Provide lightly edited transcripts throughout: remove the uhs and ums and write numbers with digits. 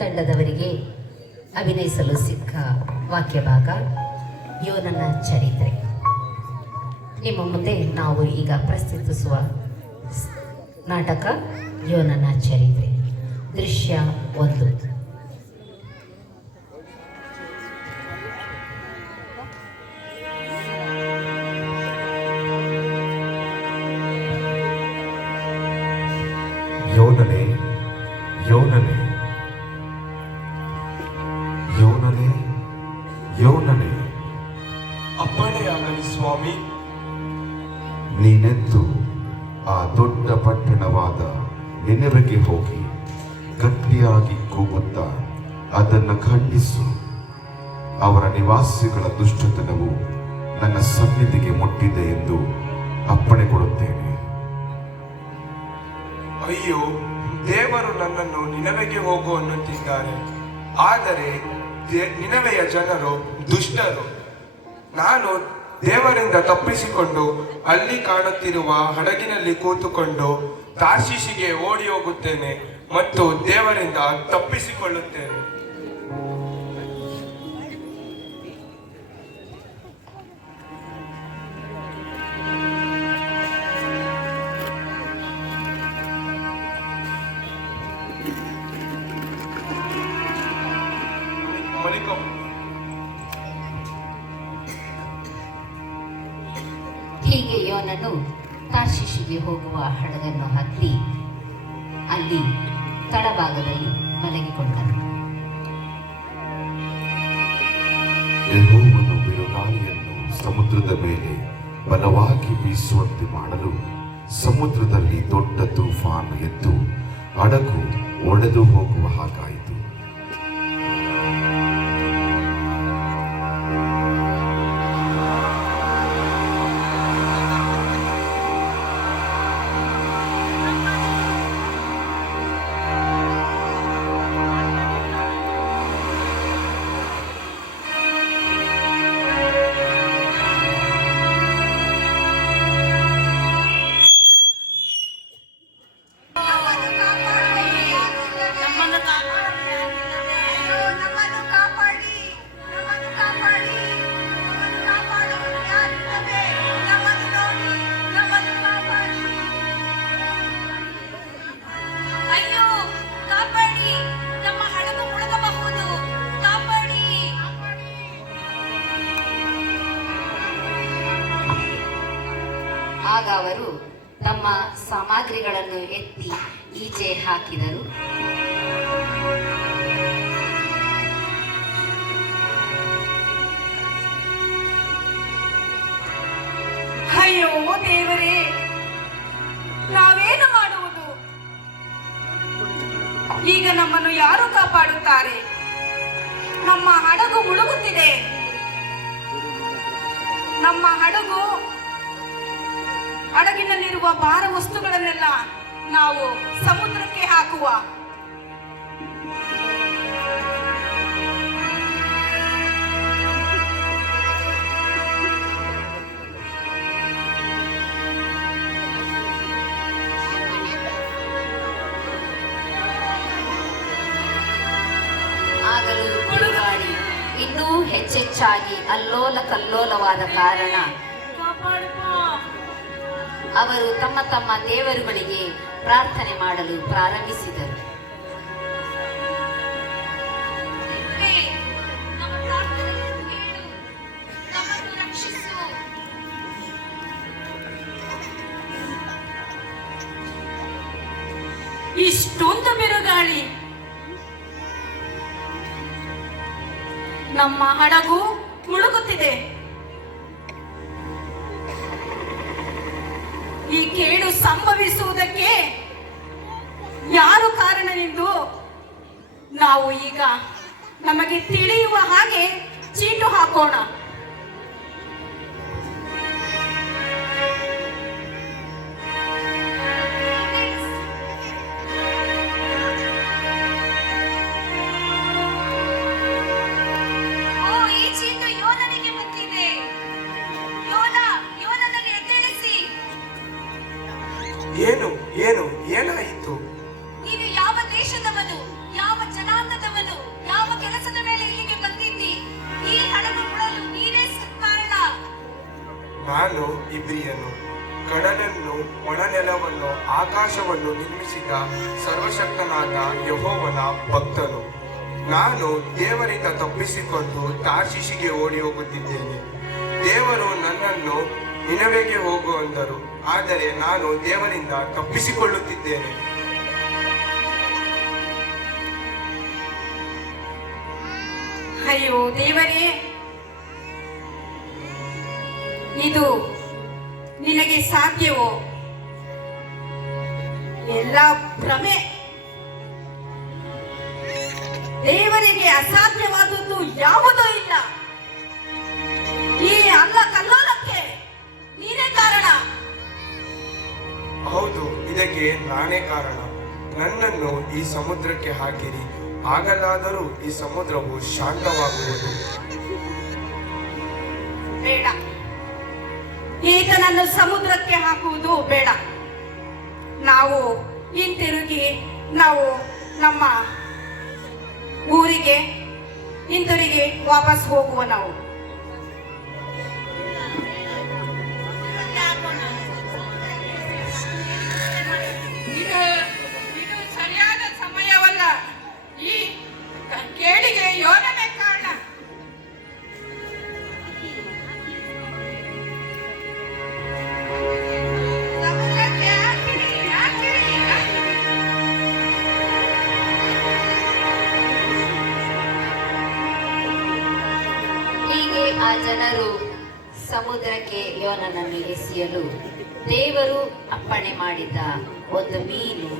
ತಂಡದವರಿಗೆ ಅಭಿನಯಿಸಲು ಸಿಕ್ಕ ವಾಕ್ಯ ಭಾಗ ಯೋನನ ಚರಿತ್ರೆ. ನಿಮ್ಮ ಮುಂದೆ ನಾವು ಈಗ ಪ್ರಸ್ತುತಿಸುವ ನಾಟಕ ಯೋನನ ಚರಿತ್ರೆ. ದೃಶ್ಯ 1. ಯೋನನೇ ಯೋನನೇ ಯೋನನೇ ಯೋನನೇ, ಅಪ್ಪಣೆಯಾಗಲಿ ಸ್ವಾಮಿ. ನೀನೆದ್ದು ಆ ದೊಡ್ಡ ಪಟ್ಟಣವಾದ ನಿನೆವೆಗೆ ಹೋಗಿ ಗಟ್ಟಿಯಾಗಿ ಕೂಗುತ್ತಾ ಅದನ್ನು ಖಂಡಿಸು. ಅವರ ನಿವಾಸಿಗಳ ದುಷ್ಟತನವು ನನ್ನ ಸನ್ನಿಧಿಗೆ ಮುಟ್ಟಿದೆ ಎಂದು ಅಪ್ಪಣೆ ಕೊಡುತ್ತೇನೆ. ಅಯ್ಯೋ, ದೇವರು ನನ್ನನ್ನು ನಿನವೆಗೆ ಹೋಗು ಅನ್ನುತ್ತಿದ್ದಾರೆ. ಆದರೆ ನಿನವೆಯ ಜನರು ದುಷ್ಟರು. ನಾನು ದೇವರಿಂದ ತಪ್ಪಿಸಿಕೊಂಡು ಅಲ್ಲಿ ಕಾಣುತ್ತಿರುವ ಹಡಗಿನಲ್ಲಿ ಕೂತುಕೊಂಡು ತಾರ್ಷೀಷಿಗೆ ಓಡಿ ಹೋಗುತ್ತೇನೆ ಮತ್ತು ದೇವರಿಂದ ತಪ್ಪಿಸಿಕೊಳ್ಳುತ್ತೇನೆ. ಹೀಗೆ ಯೋನನು ತಾರ್ಷೀಷಿಗೆ ಹೋಗುವ ಹಡಗನ್ನು ಹತ್ತಿ ಅಲ್ಲಿ ತಳಭಾಗದಲ್ಲಿ ಮಲಗಿಕೊಂಡನು. ಯೆಹೋವನು ಬಿರುಗಾಳಿಯನ್ನು ಸಮುದ್ರದ ಮೇಲೆ ಬಲವಾಗಿ ಬೀಸುವಂತೆ ಮಾಡಲು ಸಮುದ್ರದಲ್ಲಿ ದೊಡ್ಡ ತೂಫಾನ್ ಎದ್ದು ಹಡಗು ಒಡೆದು ಹೋಗುವ ಹಾಗಾಯಿತು. ಆಗ ಅವರು ತಮ್ಮ ಸಾಮಗ್ರಿಗಳನ್ನು ಎತ್ತಿ ಈಚೆ ಹಾಕಿದರು. ಅಯ್ಯೋ ದೇವರೇ, ನಾವೇನು ಮಾಡುವುದು? ಈಗ ನಮ್ಮನ್ನು ಯಾರು ಕಾಪಾಡುತ್ತಾರೆ? ನಮ್ಮ ಹಡಗು ಮುಳುಗುತ್ತಿದೆ. ನಮ್ಮ ಹಡಗಿನಲ್ಲಿರುವ ಭಾರ ವಸ್ತುಗಳನ್ನೆಲ್ಲ ನಾವು ಸಮುದ್ರಕ್ಕೆ ಹಾಕುವ. ಆಗಲೂ ಬಿರುಗಾಳಿ ಇನ್ನೂ ಹೆಚ್ಚೆಚ್ಚಾಗಿ ಅಲ್ಲೋಲ ಕಲ್ಲೋಲವಾದ ಕಾರಣ ಅವರು ತಮ್ಮ ತಮ್ಮ ದೇವರುಗಳಿಗೆ ಪ್ರಾರ್ಥನೆ ಮಾಡಲು ಪ್ರಾರಂಭಿಸಿದರು. ಇಷ್ಟೊಂದು ಬಿರುಗಾಳಿ, ನಮ್ಮ ಹಡಗು ಮುಳುಗುತ್ತಿದೆ. ಈ ಕೇಡು ಸಂಭವಿಸುವುದಕ್ಕೆ ಯಾರು ಕಾರಣನೆಂದು ನಾವು ಈಗ ನಮಗೆ ತಿಳಿಯುವ ಹಾಗೆ ಚೀಟು ಹಾಕೋಣ. ಏನು ಏನು ಏನಾಯಿತು? ನೀನು ಯಾವ ದೇಶದವನು, ಯಾವ ಜನಾಂಗದವನು ಇಬ್ರಿಯನು, ಕಡಲನ್ನು, ಒಣನೆಲವನ್ನು, ಆಕಾಶವನ್ನು ನಿರ್ಮಿಸಿದ ಸರ್ವಶಕ್ತನಾದ ಯೆಹೋವನ ಭಕ್ತನು. ನಾನು ದೇವರಿಂದ ತಪ್ಪಿಸಿಕೊಂಡು ತಾರ್ಷೀಷಿಗೆ ಓಡಿ ಹೋಗುತ್ತಿದ್ದೇನೆ. ದೇವರು ನನ್ನನ್ನು ನಿನವೆಗೆ ಹೋಗು ಅಂದರು, ಆದರೆ ನಾನು ದೇವರಿಂದ ತಪ್ಪಿಸಿಕೊಳ್ಳುತ್ತಿದ್ದೇನೆ. ಅಯ್ಯೋ ದೇವರೇ, ಇದು ನಿನಗೆ ಸಾಧ್ಯವೋ? ಎಲ್ಲ ಭ್ರಮೆ. ದೇವರಿಗೆ ಅಸಾಧ್ಯವಾದದ್ದು ಯಾವುದೂ ಇಲ್ಲ. ಈ ಅಲ್ಲ ಕಲ್ಲೋಲಕ್ಕೆ ನೀನೇ ಕಾರಣ. ಹೌದು, ಇದಕ್ಕೆ ನಾನೇ ಕಾರಣ. ನನ್ನನ್ನು ಈ ಸಮುದ್ರಕ್ಕೆ ಹಾಕಿರಿ, ಆಗಲಾದರೂ ಈ ಸಮುದ್ರವು ಶಾಂತವಾಗುವುದು. ಬೇಡ, ಈತನನ್ನು ಸಮುದ್ರಕ್ಕೆ ಹಾಕುವುದು ಬೇಡ. ನಾವು ಹಿಂತಿರುಗಿ ನಮ್ಮ ಊರಿಗೆ ಹಿಂತಿರುಗಿ ವಾಪಸ್ ಹೋಗುವ. ನಾವು ಇದು ಸರಿಯಾದ ಸಮಯವಲ್ಲ. ಈ ಕೇಳಿಗೆ ಯೋನನೇ ಕಾರಣ. ಹೀಗೆ ಆ ಜನರು ಸಮುದ್ರಕ್ಕೆ ಯೋನನನ್ನು ಎಸೆಯಲು ದೇವರು ಅಪ್ಪಣೆ ಮಾಡಿದ ಒಂದು ಮೀನು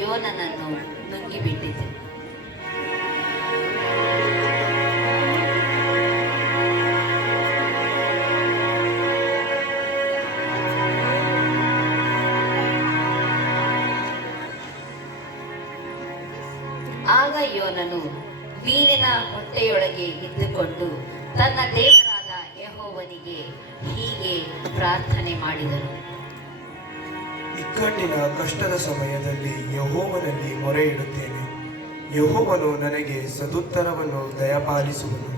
ಯೋನನನ್ನು ನುಂಗಿಬಿಟ್ಟಿತು. ಆಗ ಯೋನನು ಮೀನಿನ ಹೊಟ್ಟೆಯೊಳಗೆ ಇದ್ದುಕೊಂಡು ತನ್ನ ದೇವರಾದ ಯೆಹೋವನಿಗೆ ಹೀಗೆ ಪ್ರಾರ್ಥನೆ ಮಾಡಿದನು. ಇಕ್ಕಟ್ಟಿನ ಕಷ್ಟದ ಸಮಯದಲ್ಲಿ ಯೆಹೋವನಲ್ಲಿ ಮೊರೆ ಇಡುತ್ತೇನೆ. ಯೆಹೋವನು ನನಗೆ ಸದುತ್ತರವನ್ನು ದಯಪಾಲಿಸುವನು.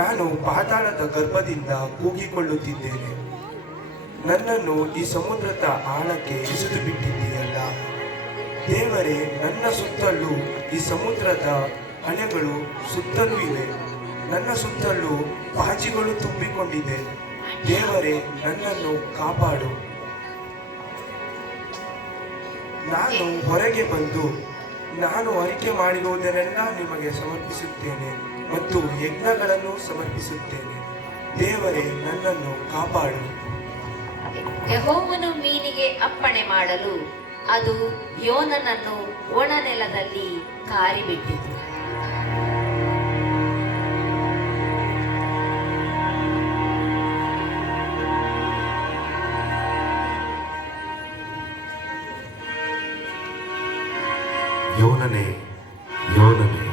ನಾನು ಪಾತಾಳದ ಗರ್ಭದಿಂದ ಕೂಗಿಕೊಳ್ಳುತ್ತಿದ್ದೇನೆ. ನನ್ನನ್ನು ಈ ಸಮುದ್ರದ ಆಳಕ್ಕೆ ಎಸೆದು ಬಿಟ್ಟಿದ್ದೀಯಲ್ಲ ದೇವರೇ. ನನ್ನ ಸುತ್ತಲೂ ಈ ಸಮುದ್ರದ ಅಲೆಗಳು ಸುತ್ತಲೂ ಇವೆ. ನನ್ನ ಸುತ್ತಲೂ ಪಾಚಿಗಳು ತುಂಬಿಕೊಂಡಿದೆ. ದೇವರೇ, ನನ್ನನ್ನು ಕಾಪಾಡು. ನಾನು ಹೊರಗೆ ಬಂದು ನಾನು ಅರಿಕೆ ಮಾಡಿರುವುದನ್ನೆಲ್ಲ ನಿಮಗೆ ಸಮರ್ಪಿಸುತ್ತೇನೆ ಮತ್ತು ಯಜ್ಞಗಳನ್ನು ಸಮರ್ಪಿಸುತ್ತೇನೆ. ದೇವರೇ, ನನ್ನನ್ನು ಕಾಪಾಡು. ಯೆಹೋವನು ಮೀನಿಗೆ ಅಪ್ಪಣೆ ಮಾಡಲು ಅದು ಯೋನನನ್ನು ಒಣನೆಲದಲ್ಲಿ ಕಾರಿಬಿಟ್ಟಿತು. ಯೋನನೇ, ಯೋನನೇ,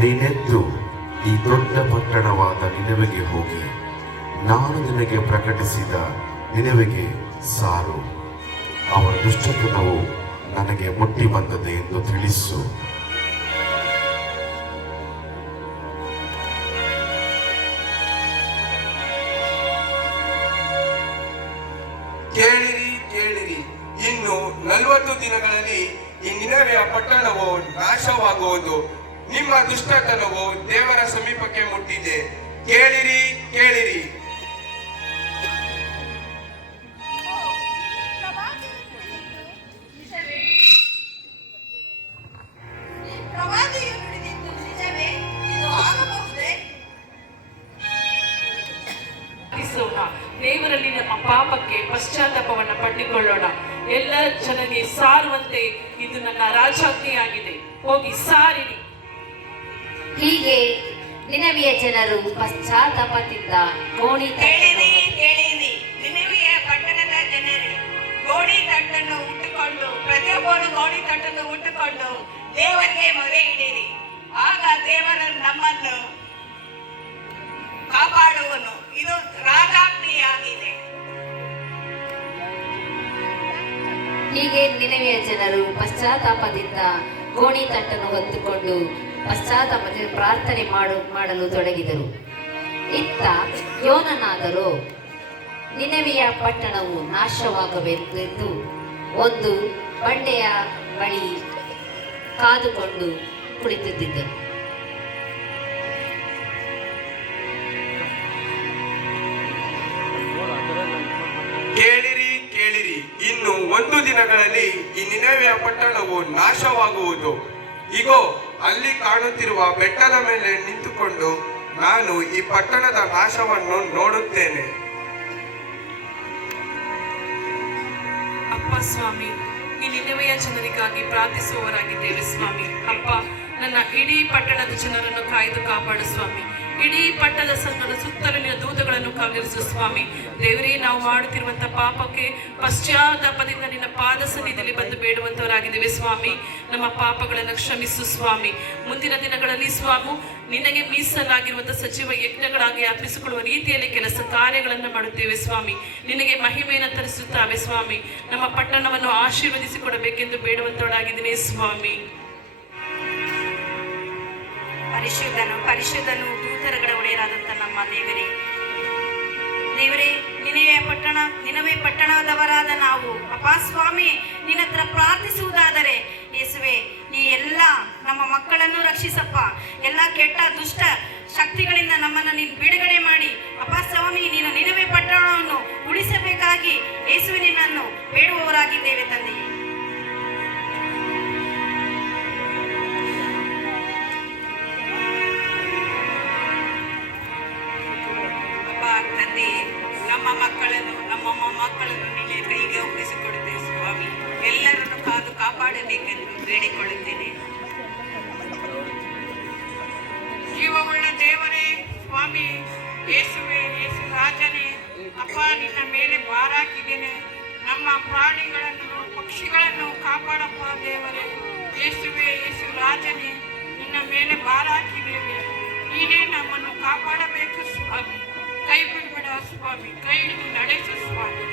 ನೀನೆದ್ದು ಈ ದೊಡ್ಡ ಪಟ್ಟಣವಾದ ನಿನವೆಗೆ ಹೋಗಿ ನಾನು ನಿನಗೆ ಪ್ರಕಟಿಸಿದ ನಿನವೆಗೆ ಸಾರು. ಅವರ ದುಷ್ಟತನವು ನನಗೆ ಮುಟ್ಟಿ ಬಂದದೆ ಎಂದು ತಿಳಿಸು. ಕೇಳಿರಿ, ಕೇಳಿರಿ. ಇನ್ನು 40 ದಿನಗಳಲ್ಲಿ ಈ ನಿನವೆಯ ಪಟ್ಟಣವು ನಾಶವಾಗುವುದು. ನಿಮ್ಮ ದುಷ್ಟತನವು ದೇವರ ಸಮೀಪಕ್ಕೆ ಮುಟ್ಟಿದೆ. ಕೇಳಿರಿ, ಕೇಳಿರಿ. ದೇವರಲ್ಲಿ ನಮ್ಮ ಪಾಪಕ್ಕೆ ಪಶ್ಚಾತ್ತಾಪವನ್ನು ಪಡೆದುಕೊಳ್ಳೋಣ. ಎಲ್ಲ ಜನರಿಗೆ ಸಾರುವಂತೆ ಇದು ನನ್ನ ರಾಜಾಜ್ಞೆಯಾಗಿದೆ. ಹೋಗಿ ಸಾರಿರಿ. ಹೀಗೆ ನಿನವೆಯ ಜನರು ಪಶ್ಚಾತ್ತಾಪದಿಂದ ಗೋಣಿ ಕೇಳಿರಿ, ಕೇಳಿರಿ. ನಿನವೆಯ ಪಟ್ಟಣದ ಜನರೇ, ಗೋಣಿ ತಟ್ಟನ್ನು ಉಟ್ಟುಕೊಂಡು ಪ್ರತಿಯೊಬ್ಬರು ಗೋಣಿ ತಟ್ಟನ್ನು ಉಟ್ಟುಕೊಂಡು ದೇವರಿಗೆ ಮೊರೆ ಇಡಿರಿ. ಆಗ ದೇವರು ನಮ್ಮನ್ನು ಕಾಪಾಡುವನು. ಇದು ರಾಜಾಜ್ಞೆಯಾಗಿದೆ. ಹೀಗೆ ನಿನವೆಯ ಜನರು ಪಶ್ಚಾತ್ತಾಪದಿಂದ ಗೋಣಿ ತಟ್ಟನ್ನು ಹೊತ್ತುಕೊಂಡು ಪಶ್ಚಾತ್ತಾಪದಿಂದ ಪ್ರಾರ್ಥನೆ ಮಾಡಲು ತೊಡಗಿದರು. ಇತ್ತ ಯೋನನಾದರೂ ನಿನೆವೆಯ ಪಟ್ಟಣವು ನಾಶವಾಗಬೇಕೆಂದು ಒಂದು ಬಂಡೆಯ ಬಳಿ ಕಾದುಕೊಂಡು ಕುಳಿತಿದ್ದರು. ಕೇಳಿರಿ ಕೇಳಿರಿ, ಇನ್ನು 1 ದಿನಗಳಲ್ಲಿ ಈ ನಿನೆವೆಯ ಪಟ್ಟಣವು ನಾಶವಾಗುವುದು. ಇಗೋ, ಅಲ್ಲಿ ಕಾಣುತ್ತಿರುವ ಬೆಟ್ಟದ ಮೇಲೆ ನಿಂತುಕೊಂಡು ನಾನು ಈ ಪಟ್ಟಣದ ನಾಶವನ್ನು ನೋಡುತ್ತೇನೆ. ಅಪ್ಪ ಸ್ವಾಮಿ, ಈ ನಿನೆವೆಯ ಜನರಿಗಾಗಿ ಪ್ರಾರ್ಥಿಸುವವರಾಗಿದ್ದೇವೆ ಸ್ವಾಮಿ. ಅಪ್ಪ, ನನ್ನ ಇಡೀ ಪಟ್ಟಣದ ಜನರನ್ನು ಕಾಯ್ದು ಕಾಪಾಡು ಸ್ವಾಮಿ. ಇಡೀ ಪಟ್ಟಣದ ಸಂಘದ ಸುತ್ತಲಿನ ದೂತಗಳನ್ನು ಕಾವಲಿರಿಸು ಸ್ವಾಮಿ. ದೇವರೇ, ನಾವು ಮಾಡುತ್ತಿರುವಂತಹ ಪಾಪಕ್ಕೆ ಪಶ್ಚಾತ್ತಾಪದಿಂದ ನಿನ್ನ ಪಾದ ಸನ್ನಿಧಿಯಲ್ಲಿ ಬಂದು ಬೇಡುವಂತವರಾಗಿದ್ದೇವೆ ಸ್ವಾಮಿ. ನಮ್ಮ ಪಾಪಗಳನ್ನು ಕ್ಷಮಿಸು ಸ್ವಾಮಿ. ಮುಂದಿನ ದಿನಗಳಲ್ಲಿ ಸ್ವಾಮಿ, ನಿನಗೆ ಮೀಸಲಾಗಿರುವಂತಹ ಸಜೀವ ಯಜ್ಞಗಳಾಗಿ ಅರ್ಪಿಸಿಕೊಳ್ಳುವ ರೀತಿಯಲ್ಲಿ ಕೆಲಸ ಕಾರ್ಯಗಳನ್ನು ಮಾಡುತ್ತೇವೆ ಸ್ವಾಮಿ. ನಿನಗೆ ಮಹಿಮೆಯನ್ನು ತರಿಸುತ್ತಾವೆ ಸ್ವಾಮಿ. ನಮ್ಮ ಪಟ್ಟಣವನ್ನು ಆಶೀರ್ವದಿಸಿಕೊಡಬೇಕೆಂದು ಬೇಡುವಂತವರಾಗಿದ್ದೇನೆ ಸ್ವಾಮಿ. ಪರಿಶುದ್ಧನು ದೂತರಗಳ ಒಡೆಯರಾದಂಥ ನಮ್ಮ ದೇವರೇ, ನಿನವೇ ಪಟ್ಟಣದವರಾದ ನಾವು ಅಪ್ಪ ಸ್ವಾಮಿ ನಿನ್ನ ಹತ್ರ ಪ್ರಾರ್ಥಿಸುವುದಾದರೆ ಯೇಸುವೆ, ನೀ ಎಲ್ಲ ನಮ್ಮ ಮಕ್ಕಳನ್ನು ರಕ್ಷಿಸಪ್ಪ. ಎಲ್ಲ ಕೆಟ್ಟ ದುಷ್ಟ ಶಕ್ತಿಗಳಿಂದ ನಮ್ಮನ್ನು ನೀನು ಬಿಡುಗಡೆ ಮಾಡಿ ಅಪ್ಪ ಸ್ವಾಮಿ, ನೀನು ನಿನವೇ ಪಟ್ಟಣವನ್ನು ಉಳಿಸಬೇಕಾಗಿ ಯೇಸುವೆ ನಿನ್ನನ್ನು ಬೇಡುವವರಾಗಿದ್ದೇವೆ ತಂದೆಯೇ. ತಂದೆ, ನಮ್ಮ ಮೊಮ್ಮಕ್ಕಳನ್ನು ನಿನ್ನ ಕೈಗೆ ಒಪ್ಪಿಸಿಕೊಡುತ್ತೇವೆ ಸ್ವಾಮಿ. ಎಲ್ಲರನ್ನು ಕಾದು ಕಾಪಾಡಬೇಕೆಂದು ಬೇಡಿಕೊಳ್ಳುತ್ತೇನೆ. ಜೀವವುಳ್ಳ ದೇವರೇ ಸ್ವಾಮಿ, ಯೇಸುವೆ, ಯೇಸು ರಾಜನೇ, ಅಪ್ಪ ನಿನ್ನ ಮೇಲೆ ಭಾರಾಕಿದ್ದೇನೆ. ನಮ್ಮ ಪ್ರಾಣಿಗಳನ್ನು ಪಕ್ಷಿಗಳನ್ನು ಕಾಪಾಡಪ್ಪ ದೇವರೇ. ಯೇಸುವೆ, ಯೇಸು ರಾಜನೇ, ನಿನ್ನ ಮೇಲೆ ಭಾರಾಕಿದ್ದೇವೆ. ನೀನೇ ನಮ್ಮನ್ನು ಕಾಪಾಡಬೇಕು ಸ್ವಾಮಿ. ಕೈ ಬಿಡಬೇಡ ಸ್ವಾಮಿ, ಕೈ ಹಿಡಿದು ನಡೆಸು ಸ್ವಾಮಿ.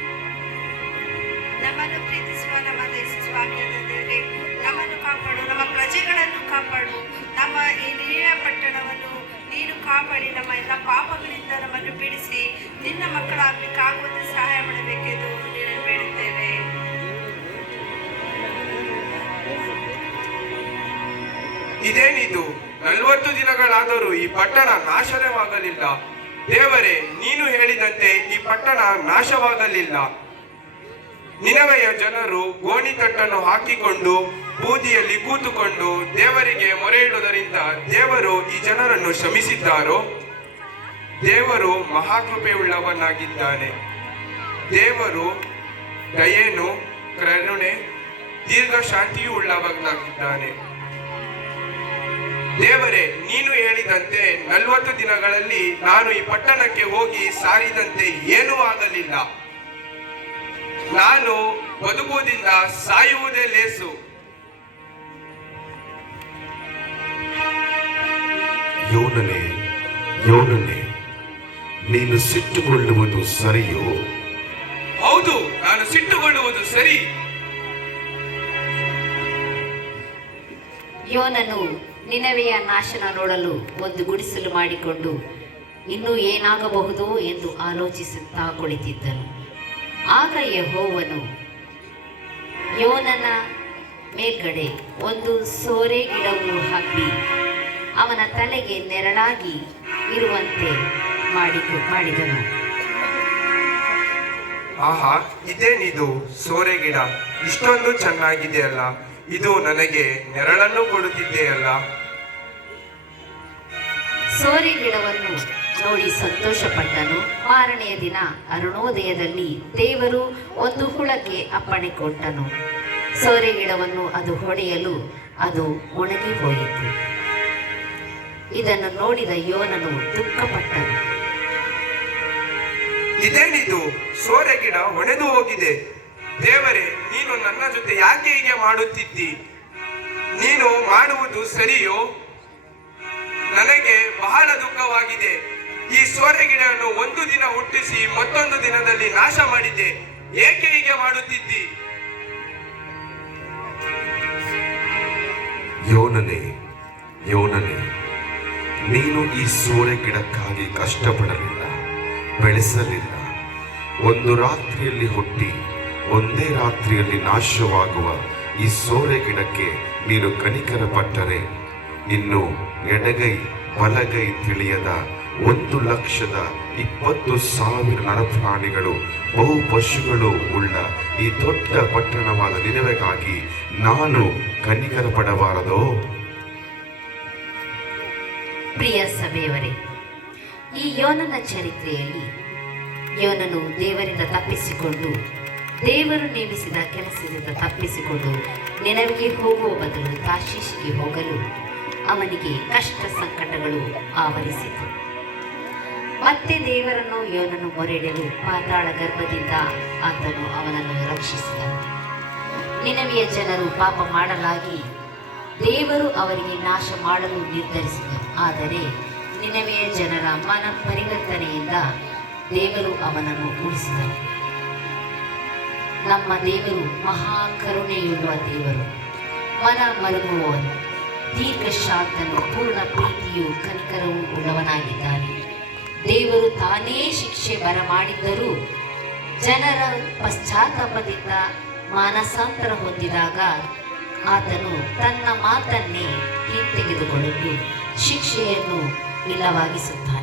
ನಮ್ಮನ್ನು ಪ್ರೀತಿಸುವ ನಮ್ಮ ದೇಶ ಸ್ವಾಮಿಯಾದ ದೇವರೇ, ನಮ್ಮನ್ನು ಕಾಪಾಡು, ನಮ್ಮ ಪ್ರಜೆಗಳನ್ನು ಕಾಪಾಡು. ನಮ್ಮ ಈ ನಿನೆವೆಯ ಪಟ್ಟಣವನ್ನು ನೀನು ಕಾಪಾಡಿ ನಮ್ಮ ಎಲ್ಲ ಪಾಪಗಳಿಂದ ನಮ್ಮನ್ನು ಬಿಡಿಸಿ ನಿನ್ನ ಮಕ್ಕಳಾಗಲಿಕ್ಕಾಗುವಂತೆ ಸಹಾಯ ಮಾಡಬೇಕೆಂದು ನಿನ್ನ ಬೇಡುತ್ತೇವೆ. ಇದೇನಿದು? 40 ದಿನಗಳಾದರೂ ಈ ಪಟ್ಟಣ ನಾಶನವಾಗಲಿಲ್ಲ. ದೇವರೇ, ನೀನು ಹೇಳಿದಂತೆ ಈ ಪಟ್ಟಣ ನಾಶವಾಗಲಿಲ್ಲ. ನಿನೆವೆಯ ಜನರು ಗೋಣಿತಟ್ಟನ್ನು ಹಾಕಿಕೊಂಡು ಬೂದಿಯಲ್ಲಿ ಕೂತುಕೊಂಡು ದೇವರಿಗೆ ಮೊರೆ ಇಡುವುದರಿಂದ ದೇವರು ಈ ಜನರನ್ನು ಕ್ಷಮಿಸಿದ್ದಾರೋ? ದೇವರು ಮಹಾಕೃಪೆಯುಳ್ಳವನಾಗಿದ್ದಾನೆ. ದೇವರು ದಯೆನು, ಕರುಣೆ, ದೀರ್ಘ ಶಾಂತಿಯೂ ಉಳ್ಳವನಾಗಿದ್ದಾನೆ. ದೇವರೇ, ನೀನು ಹೇಳಿದಂತೆ 40 ದಿನಗಳಲ್ಲಿ ನಾನು ಈ ಪಟ್ಟಣಕ್ಕೆ ಹೋಗಿ ಸಾರಿದಂತೆ ಏನೂ ಆಗಲಿಲ್ಲ. ನಾನು ಬದುಕುವುದಿಲ್ಲ, ಸಾಯುವುದೇ ಲೇಸು. ಯೋನನೇ, ನೀನು ಸಿಟ್ಟುಗೊಳ್ಳುವುದು ಸರಿಯೋ? ಹೌದು, ನಾನು ಸಿಟ್ಟುಗೊಳ್ಳುವುದು ಸರಿ. ಯೋನನು ನಿನೆವೆಯ ನಾಶನ ನೋಡಲು ಒಂದು ಗುಡಿಸಲು ಮಾಡಿಕೊಂಡು ಇನ್ನೂ ಏನಾಗಬಹುದು ಎಂದು ಆಲೋಚಿಸುತ್ತಾ ಕುಳಿತಿದ್ದನು. ಆಗ ಯೆಹೋವನು ಯೋನನ ಮೇಲ್ಗಡೆ ಒಂದು ಸೋರೆ ಗಿಡವು ಹಬ್ಬಿ ಅವನ ತಲೆಗೆ ನೆರಳಾಗಿ ಇರುವಂತೆ ಮಾಡಿದನು. ಆಹಾ, ಇದೇನಿದು ಸೋರೆ ಗಿಡ? ಇಷ್ಟೊಂದು ಚೆನ್ನಾಗಿದೆಯಲ್ಲ. ಇದು ನನಗೆ ನೆರಳನ್ನು ಕೊಡುತ್ತಿದೆಯಲ್ಲ. ಸೋರೆ ಗಿಡವನ್ನು ನೋಡಿ ಸಂತೋಷಪಟ್ಟನು. ಮಾರನೆಯ ದಿನ ಅರುಣೋದಯದಲ್ಲಿ ದೇವರು ಒಂದು ಹುಳಕ್ಕೆ ಅಪ್ಪಣೆ ಕೊಟ್ಟನು. ಸೋರೆ ಗಿಡವನ್ನು ಅದು ಹೊಡೆಯಲು ಅದು ಒಣಗಿ ಹೋಯಿತು. ಇದನ್ನು ನೋಡಿದ ಯೋನನು ದುಃಖಪಟ್ಟನು. ಇದೇನಿದು? ಸೋರೆ ಗಿಡ ಒಣೆದು ಹೋಗಿದೆ. ದೇವರೇ, ನೀನು ನನ್ನ ಜೊತೆ ಯಾಕೆ ಹೀಗೆ ಮಾಡುತ್ತಿದ್ದಿ? ನೀನು ಮಾಡುವುದು ಸರಿಯೋ? ನನಗೆ ಬಹಳ ದುಃಖವಾಗಿದೆ. ಈ ಸೋರೆ ಗಿಡವನ್ನು ಒಂದು ದಿನ ಹುಟ್ಟಿಸಿ ಮತ್ತೊಂದು ದಿನದಲ್ಲಿ ನಾಶ ಮಾಡಿದೆ. ಏಕೆ ಹೀಗೆ ಮಾಡುತ್ತಿದ್ದಿ? ಯೋನನೇ, ನೀನು ಈ ಸೋರೆ ಗಿಡಕ್ಕಾಗಿ ಕಷ್ಟಪಡಲಿಲ್ಲ, ಬೆಳೆಸಲಿಲ್ಲ. ಒಂದು ರಾತ್ರಿಯಲ್ಲಿ ಹುಟ್ಟಿ ಒಂದೇ ರಾತ್ರಿಯಲ್ಲಿ ನಾಶವಾಗುವ ಈ ಸೋರೆ ಗಿಡಕ್ಕೆ ನೀನು ಕನಿಕರ ಪಟ್ಟರೆ, ಇನ್ನು ಎಡಗೈ ಬಲಗೈ ತಿಳಿಯದ 1,20,000 ನರಪ್ರಾಣಿಗಳು ಬಹು ಪಶುಗಳು ಉಳ್ಳ ಈ ದೊಡ್ಡ ಪಟ್ಟಣವಾದ ನಿನವೆಗಾಗಿ ನಾನು ಕನಿಕರ ಪಡಬಾರದೋ? ಪ್ರಿಯ ಸಭೆಯವರೇ, ಈ ಯೋನನ ಚರಿತ್ರೆಯಲ್ಲಿ ಯೋನನು ದೇವರಿಂದ ತಪ್ಪಿಸಿಕೊಂಡು, ದೇವರು ನೇಮಿಸಿದ ಕೆಲಸದಿಂದ ತಪ್ಪಿಸಿಕೊಂಡು ನಿನವೆಗೆ ಹೋಗುವ ಬದಲು ತಾರ್ಷೀಷಿಗೆ ಹೋಗಲು ಅವನಿಗೆ ಕಷ್ಟ ಸಂಕಟಗಳು ಆವರಿಸಿತು. ಮತ್ತೆ ದೇವರನ್ನು ಯೋನನು ಮೊರೆಯಿಡಲು ಪಾತಾಳ ಗರ್ಭದಿಂದ ಆತನು ಅವನನ್ನು ರಕ್ಷಿಸಿದನು. ನಿನವೆಯ ಜನರು ಪಾಪ ಮಾಡಲಾಗಿ ದೇವರು ಅವರಿಗೆ ನಾಶ ಮಾಡಲು ನಿರ್ಧರಿಸಿದನು. ಆದರೆ ನಿನವೆಯ ಜನರ ಮನ ಪರಿವರ್ತನೆಯಿಂದ ದೇವರು ಅವನನ್ನು ಉಳಿಸಿದನು. ನಮ್ಮ ದೇವರು ಮಹಾ ಕರುಣೆಯುಳ್ಳುವ ದೇವರು, ಮನ ಮರುಗುವವನು, ದೀರ್ಘ ಶಾಂತನು, ಪೂರ್ಣ ಪ್ರೀತಿಯು ಕನಿಕರವೂ ಉಳ್ಳವನಾಗಿದ್ದಾನೆ. ದೇವರು ತಾನೇ ಶಿಕ್ಷೆ ಬರಮಾಡಿದ್ದರೂ ಜನರ ಪಶ್ಚಾತ್ತಾಪದಿಂದ ಮಾನಸಾಂತರ ಹೊಂದಿದಾಗ ಆತನು ತನ್ನ ಮಾತನ್ನೇ ಹಿಂತೆಗೆದುಕೊಳ್ಳಲು ಶಿಕ್ಷೆಯನ್ನು ಇಲ್ಲವಾಗಿಸುತ್ತಾನೆ.